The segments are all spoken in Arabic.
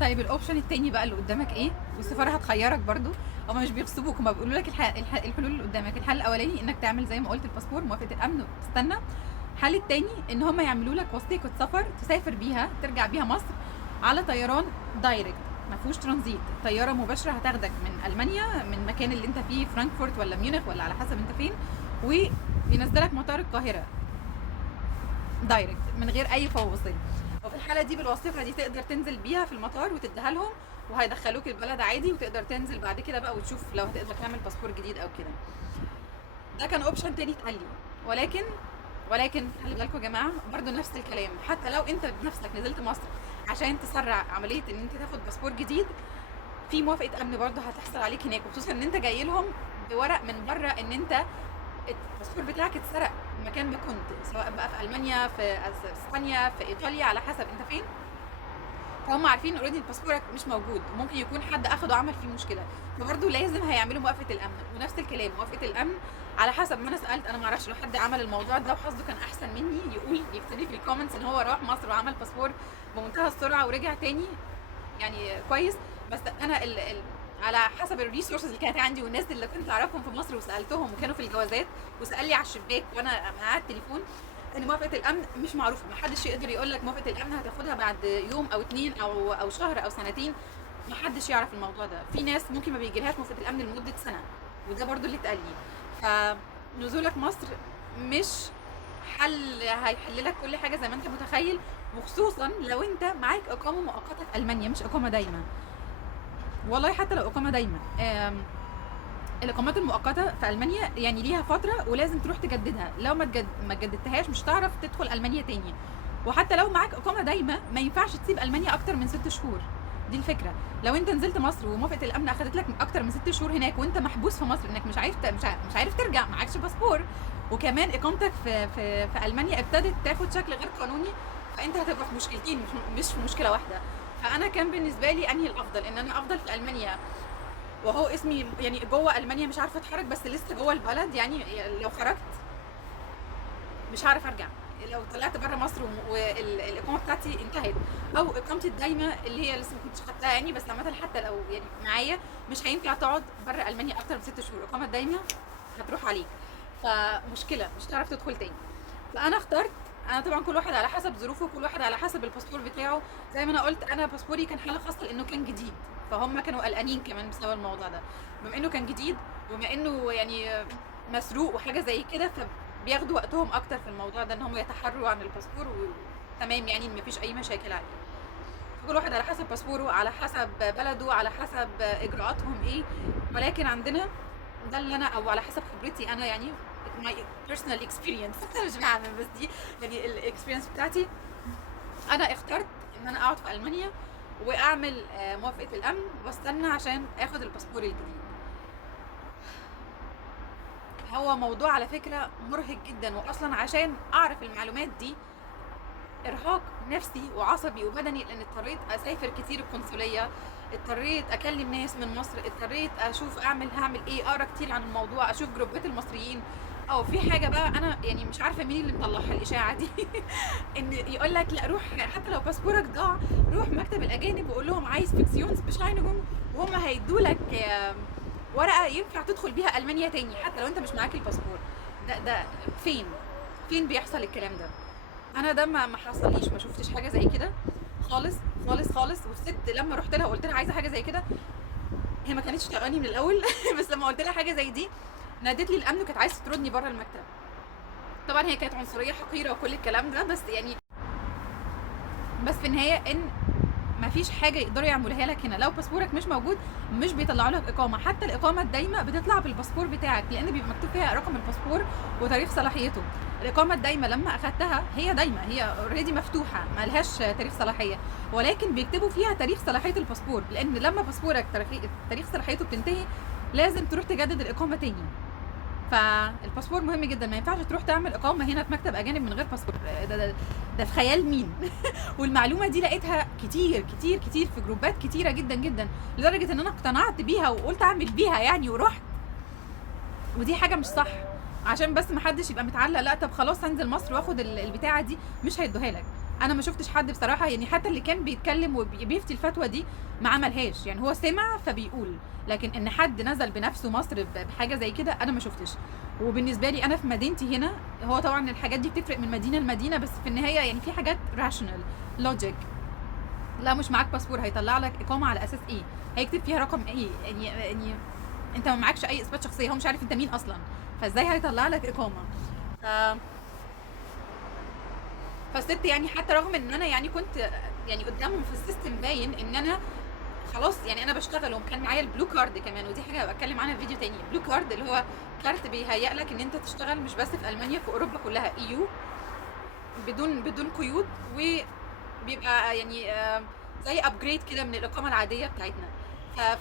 طيب الاوبشن التاني بقى اللي قدامك ايه؟ والسفاره هتخيرك برضو، هما مش بيغصبوك، هما بيقولوا لك الحلول اللي قدامك. الحل الاولاني انك تعمل زي ما قلت الباسبور، موافقه الامن وتستنى. الحل التاني ان هما يعملوا لك وثيقه سفر تسافر بيها، ترجع بيها مصر على طيران دايركت ما فيهوش ترانزيت، طياره مباشره هتاخدك من المانيا، من المكان اللي انت فيه، فرانكفورت ولا ميونخ ولا على حسب انت فين، وينزلك مطار القاهره دايركت من غير اي فواصل. وفي الحاله دي بالوثيقه دي تقدر تنزل بيها في المطار وتديها لهم، وهيدخلوك البلد عادي، وتقدر تنزل بعد كده بقى وتشوف لو هتقدر تعمل باسبور جديد او كده. ده كان اوبشن تاني اتقال لي. ولكن خلي بالكم يا جماعه برضو نفس الكلام، حتى لو انت بنفسك نزلت مصر عشان تسرع عمليه ان انت تاخد باسبور جديد، في موافقه امن برضو هتحصل عليك هناك، وخصوصا ان انت جاي لهم بورق من بره ان انت الباسبور بتاعك اتسرق مكان ما كنت، سواء بقى في المانيا، في اسبانيا، في ايطاليا، على حسب انت فين. فهم عارفين اوريدي باسبورك مش موجود، وممكن يكون حد اخده وعمل فيه مشكله، فبرضه لازم هيعملوا موافقه الامن. ونفس الكلام موافقه الامن على حسب ما انا سالت، انا ما اعرفش لو حد عمل الموضوع ده وحظه كان احسن مني يقول، يكتب لي في الكومنتس ان هو راح مصر وعمل باسبور بمنتهى السرعه ورجع تاني، يعني كويس. بس انا على حسب الريسورسز اللي كانت عندي والناس اللي كنت اعرفهم في مصر وسالتهم وكانوا في الجوازات، وسال لي على الشباك وانا معاه التليفون، ان موافقه الامن مش معروفه، ما حدش يقدر يقول لك موافقه الامن هتاخدها بعد يوم او اتنين او شهر او سنتين، ما حدش يعرف الموضوع ده. في ناس ممكن ما بيجيلهاش موافقه الامن لمده سنه، وده برضو اللي اتقال لي. فنزولك مصر مش حل هيحل لك كل حاجه زي ما انت متخيل، وخصوصا لو انت معاك اقامه مؤقته في المانيا مش اقامه دايمه. والله حتى لو اقامه دايمه، الاقامات المؤقته في المانيا يعني ليها فتره ولازم تروح تجددها، لو ما جددتهاش مش هتعرف تدخل المانيا تاني. وحتى لو معاك اقامه دايمه ما ينفعش تسيب المانيا اكتر من 6 شهور، دي الفكره. لو انت نزلت مصر وموافقه الامن اخذت لك اكتر من 6 شهور هناك وانت محبوس في مصر، انك مش عارف ترجع، معكش باسبور، وكمان اقامتك في المانيا ابتدت تاخد شكل غير قانوني، فانت هتبقى في مشكلتين مش في مشكله واحده. فانا كان بالنسبه لي انهي الافضل، ان انا افضل في المانيا وهو اسمي يعني جوه المانيا مش عارفه اتحرك، بس لسه جوه البلد، يعني لو خرجت مش هعرف ارجع، لو طلعت بره مصر والاقامه بتاعتي انتهت، او اقامتي الدايمه اللي هي لسه ما كنتش خدتها يعني، بس عامه حتى لو يعني معايا مش هينفع تقعد بره المانيا اكتر من 6 شهور، الاقامه الدايمه هتروح عليك، فمشكله مش هتعرف تدخل تاني. فانا اخترت، انا طبعا كل واحد على حسب ظروفه، كل واحد على حسب الباسبور بتاعه. زي ما انا قلت انا باسبوري كان حاله خاصه لانه كان جديد، فهم كانوا قلقانين كمان بسبب الموضوع ده، بما انه كان جديد وبما انه يعني مسروق وحاجه زي كده، فبياخدوا وقتهم اكتر في الموضوع ده ان هم يتحروا عن الباسبور، وتمام يعني مفيش اي مشاكل عليه. فكل واحد على حسب باسبوره، على حسب بلده، على حسب اجراءاتهم ايه. ولكن عندنا ده اللي انا، او على حسب خبرتي انا يعني my personal experience مش معنى بس دي يعني الاكسبيرينس بتاعتي، انا اخترت ان انا اقعد في المانيا واعمل موافقه الامن واستنى عشان اخد الباسبور الجديد. هو موضوع على فكره مرهق جدا، واصلا عشان اعرف المعلومات دي ارهاق نفسي وعصبي وبدني، لان اضطريت اسافر كتير القنصليه، اضطريت اكلم ناس من مصر، اضطريت اشوف هعمل ايه، اقرا كتير عن الموضوع، اشوف جروبات المصريين. او في حاجه بقى انا يعني مش عارفه مين اللي مطلعها الاشاعه دي ان يقول لك لا روح حتى لو باسبورك ضاع، روح مكتب الاجانب وقول لهم عايز فيكسيونز بشاينجون، وهم هيدوا لك ورقه ينفع تدخل بيها المانيا تاني حتى لو انت مش معاك الباسبور. ده فين بيحصل الكلام ده؟ انا ده ما حصليش، ما شفتش حاجه زي كده خالص خالص خالص. والست لما رحت لها وقلت لها عايزه حاجه زي كده، هي ما كانتش طايقاني من الاول بس لما قلت لها حاجه زي دي نادت لي الامن وكانت عايزه تطردني بره المكتب. طبعا هي كانت عنصريه حقيره وكل الكلام ده، بس يعني بس في النهايه ان مفيش حاجه يقدروا يعملوها لك هنا. لو باسبورك مش موجود مش بيطلعوا لك اقامه، حتى الاقامه الدايمه بتطلع بالباسبور بتاعك، لان بيبقى مكتوب فيها رقم الباسبور وتاريخ صلاحيته. الاقامه الدايمه لما اخدتها هي دايمه، هي اوريدي مفتوحه ما لهاش تاريخ صلاحيه، ولكن بيكتبوا فيها تاريخ صلاحيه الباسبور، لان لما باسبورك تاريخ صلاحيته بتنتهي لازم تروح تجدد الاقامه تاني. فالباسبور مهم جدا، ما ينفعش تروح تعمل اقامه هنا في مكتب اجانب من غير باسبور، ده في خيال مين والمعلومه دي لقيتها كتير كتير كتير في جروبات كتيره جدا جدا، لدرجه ان انا اقتنعت بيها وقلت اعمل بيها يعني ورحت. ودي حاجه مش صح، عشان بس ما حدش يبقى متعلق لا طب خلاص هنزل مصر واخد البتاعه دي، مش هيدوها لك. انا ما شفتش حد بصراحه، يعني حتى اللي كان بيتكلم وبيفتي الفتوى دي ما عملهاش، يعني هو سمع فبيقول، لكن ان حد نزل بنفسه مصر بحاجه زي كده انا ما شفتش. وبالنسبه لي انا في مدينتي هنا، هو طبعا الحاجات دي بتفرق من مدينه لمدينه، بس في النهايه يعني في حاجات راشونال لوجيك. لا مش معاك باسبور هيطلع لك اقامه على اساس ايه؟ هيكتب فيها رقم ايه؟ يعني انت ما معكش اي اثبات شخصيه، هو مش عارف انت مين اصلا، فازاي هيطلع لك اقامه؟ ف... فالست يعني حتى رغم ان انا يعني كنت يعني قدامهم في السيستم باين ان انا خلاص يعني انا بشتغل، وكان معايا البلو كارد كمان، ودي حاجه بتكلم عنها في فيديو تاني. البلو كارد اللي هو كارت بيهيئ لك ان انت تشتغل مش بس في المانيا، في اوروبا كلها EU بدون قيود، وبيبقى يعني زي ابجريد كده من الاقامه العاديه بتاعتنا.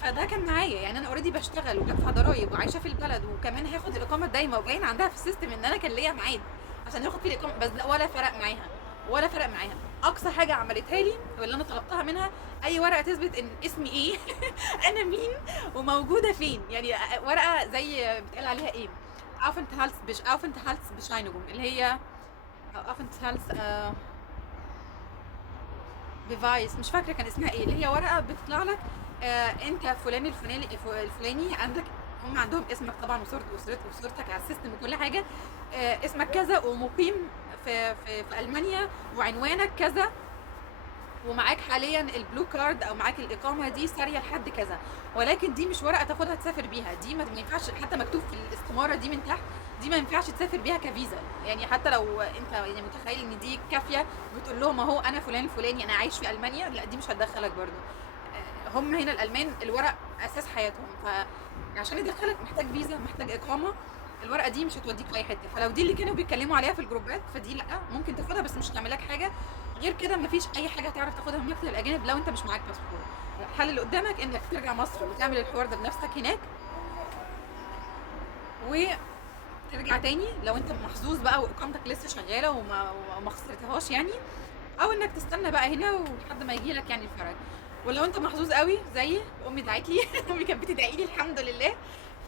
فده كان معايا، يعني انا اوريدي بشتغل وبدفع ضرايب وعايشه في البلد، وكمان هاخد الاقامه الدايمه، وباين عندها في السيستم ان انا كان ليا ميعاد عشان اخد فيه الاقامه، بس لا ولا فرق معاها ولا فرق معاها. اقصى حاجه عملتها لي واللي انا طلبتها منها اي ورقه تثبت ان اسمي ايه انا مين وموجوده فين، يعني ورقه زي بتقال عليها ايه، Aufenthaltsbescheinigung اللي هي Aufenthalts ديفايس، مش فاكره كان اسمها ايه، اللي هي ورقه بتطلع لك انت فلان الفلاني عندك، هم عندهم اسمك طبعا وصورتك على السيستم وكل حاجه، اسمك كذا ومقيم في المانيا وعنوانك كذا، ومعاك حاليا البلو كارد او معاك الاقامه دي ساريه لحد كذا. ولكن دي مش ورقه تاخدها تسافر بيها، دي ما ينفعش، حتى مكتوب في الاستماره دي من تحت، دي ما ينفعش تسافر بيها كفيزا. يعني حتى لو انت يعني متخيل ان دي كافيه بتقول لهم اهو انا فلان الفلاني انا عايش في المانيا، لا دي مش هتدخلك برضو. هم هنا الالمان الورق اساس حياتهم، فعشان يدخلك محتاج فيزا، محتاج اقامه. الورقه دي مش هتوديك في اي حته. فلو دي اللي كانوا بيتكلموا عليها في الجروبات، فدي لا ممكن تاخدها بس مش هتعمل لك حاجه. غير كده مفيش اي حاجه تعرف تاخدها من مكتب الاجانب لو انت مش معاك باسبور. الحل اللي قدامك انك ترجع مصر وتعمل الحوار ده بنفسك هناك، وترجع تاني لو انت محظوظ بقى واقامتك لسه شغاله وما خسرتهاش يعني، او انك تستنى بقى هنا ولحد ما يجي لك يعني الفرج. ولو انت محظوظ قوي زي امي دعت لي امي كانت بتدعي لي الحمد لله،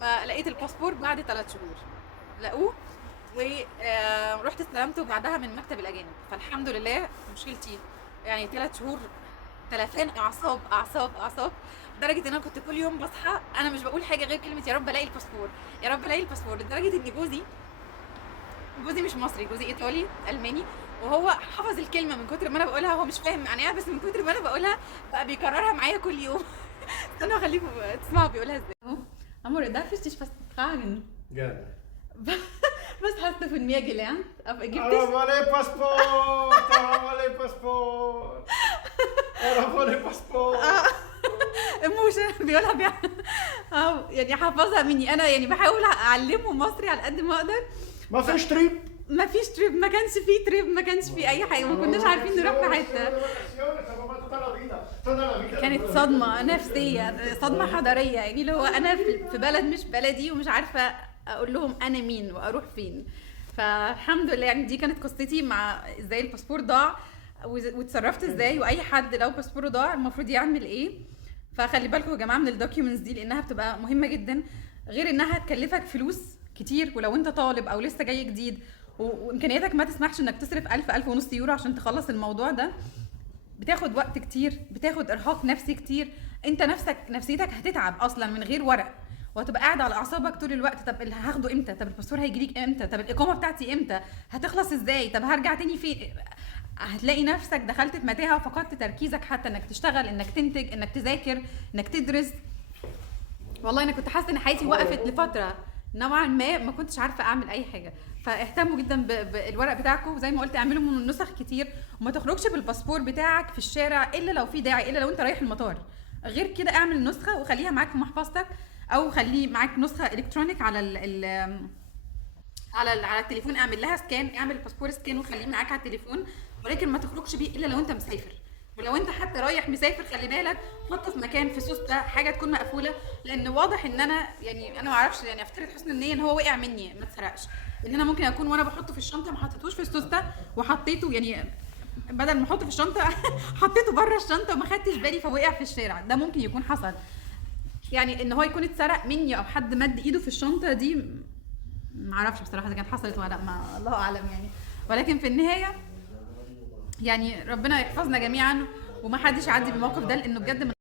فلقيت الباسبور بعد 3 شهور لقوه، ورحت استلمته بعدها من مكتب الاجانب. فالحمد لله مشكلتي يعني 3 شهور تلفان اعصاب اعصاب اعصاب، لدرجه ان انا كنت كل يوم بصحى انا مش بقول حاجه غير كلمه يا رب الاقي الباسبور، يا رب الاقي الباسبور. لدرجه ان جوزي مش مصري، جوزي ايطالي الماني، وهو حفظ الكلمه من كتر ما انا بقولها، هو مش فاهم معناها بس من كتر ما انا بقولها بقى بيكررها معايا كل يوم. استنوا اخليكم تسمعوا بيقولها ازاي. Amore, darf ich dich was fragen? Gerne. Was hast du von mir gelernt? Auf Ägyptisch? Eravole Passport! Eravole Passport! Eravole Passport! موشة بيقولها يعني حافظها مني انا، يعني بحاول اعلمه مصري على قد ما اقدر. ما فيش تريب؟ ما فيش تريب، ما كانش فيه تريب، ما كانش فيه اي حاجه، ما كناش عارفين نروح في حته. كانت صدمه نفسيه، صدمه حضاريه، يعني اللي هو انا في بلد مش بلدي ومش عارفه اقول لهم انا مين واروح فين. فالحمد لله يعني دي كانت قصتي مع ازاي الباسبور ضاع واتصرفت ازاي، واي حد لو باسبوره ضاع المفروض يعمل ايه. فخلي بالكم يا جماعه من الدوكيومنتس دي لانها بتبقى مهمه جدا، غير انها هتكلفك فلوس كتير. ولو انت طالب او لسه جاي جديد وامكانياتك ما تسمحش انك تصرف 1000 ونص يورو عشان تخلص الموضوع ده، بتاخد وقت كتير، بتاخد ارهاق نفسي كتير، انت نفسيتك هتتعب اصلا من غير ورق، وهتبقى قاعد على اعصابك طول الوقت. طب اللي هاخده امتى؟ طب الباسبور هيجي ليك امتى؟ طب الاقامه بتاعتي امتى؟ هتخلص ازاي؟ طب هرجع تاني فين؟ هتلاقي نفسك دخلت في متاهه وفقدت تركيزك، حتى انك تشتغل، انك تنتج، انك تذاكر، انك تدرس. والله انا كنت حاسه ان حياتي وقفت لفتره نوعا ما كنتش عارفه اعمل اي حاجه. فاهتموا جدا بالورق بتاعكم، زي ما قلت اعملوا من نسخ كتير، وما تخرجش بالباسبور بتاعك في الشارع الا لو في داعي، الا لو انت رايح المطار. غير كده اعمل نسخه وخليها معاك في محفظتك، او خليه معاك نسخه الكترونيك على التليفون، اعمل لها سكان، اعمل الباسبور سكان وخليه معاك على التليفون، ولكن ما تخرجش بيه الا لو انت مسافر. ولو انت حتى رايح مسافر خلي بالك حطه في مكان في سوسته، حاجه تكون مقفوله، لان واضح ان انا يعني انا ما اعرفش، يعني افترض حسن النيه ان هو وقع مني ما اتسرقش، ان انا ممكن اكون وانا بحطه في الشنطه ما حطيتوش في السوسته وحطيته، يعني بدل ما احطه في الشنطه حطيته بره الشنطه وما خدتش بالي فوقع في الشارع. ده ممكن يكون حصل، يعني ان هو يكون اتسرق مني او حد مد ايده في الشنطه دي ما اعرفش بصراحه اذا كانت حصلت ولا لا، ما الله اعلم يعني. ولكن في النهايه يعني ربنا يحفظنا جميعا وما حدش يعدي بالموقف ده، لانه بجد من